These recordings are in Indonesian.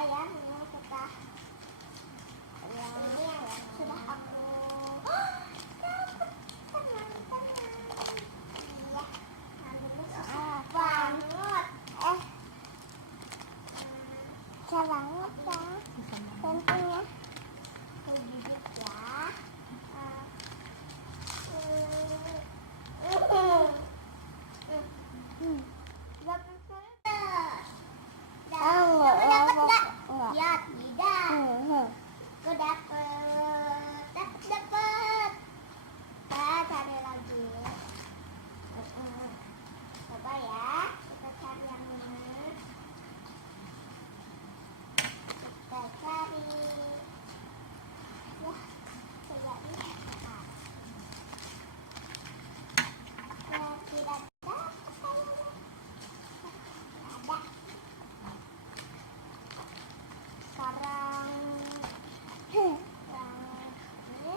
apa ya ini kita yang ini yang sudah aku iya ambil susah banget susah banget ya tentunya aku gigit ya ya tidak aku dapet cari lagi coba ya kita cari yang ini kita cari ya tidak bisa ya tidak dapat ada sekarang yang ini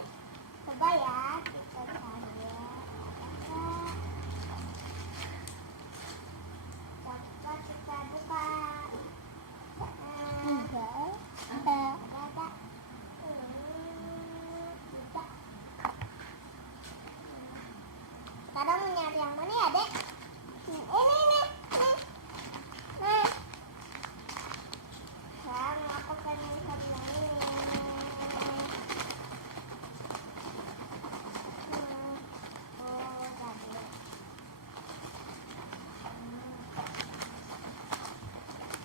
coba ya kita cari ya coba kita buka ada bisa sekarang mau nyari yang mana ya dek ini nah sekarang aku pengen cari yang ini tadi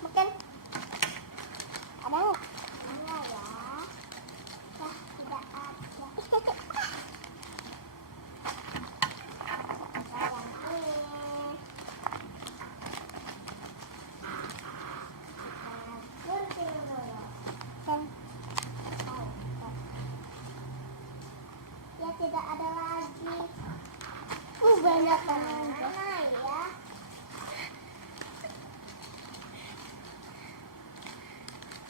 mungkin ada enggak ya tidak ada ya tidak ada lagi banyak banget ya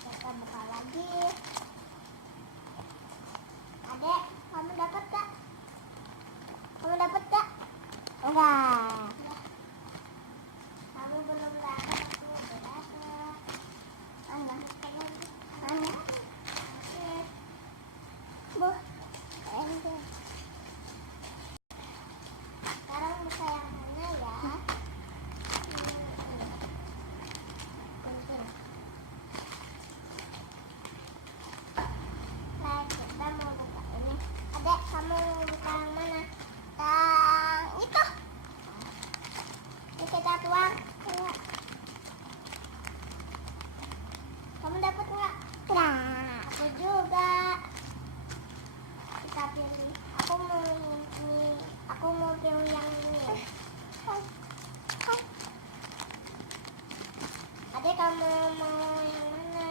kita buka lagi adek kamu dapat gak enggak ya. Kamu belum dapat aku udah dapat mana Bu sekarang buka yang mana ya nah kita mau buka ini adek kamu buka yang mana yang itu ini kita tuang enggak kamu dapat enggak nah aku juga kita pilih aku mau pilih yang ini adek kamu mau yang mana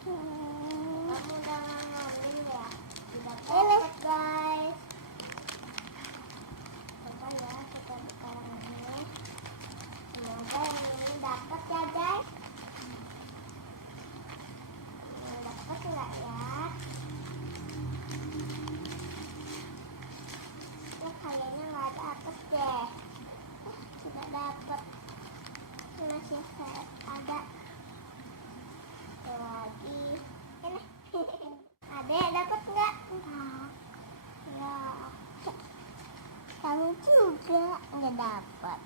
kamu udah ngambil ya tidak dapat guys coba ya kita buka yang ini semoga yang ini dapat ya guys dapat enggak ya kayaknya nggak dapet deh tidak dapat masih ada lagi ini adek dapat nggak enggak kamu juga nggak dapat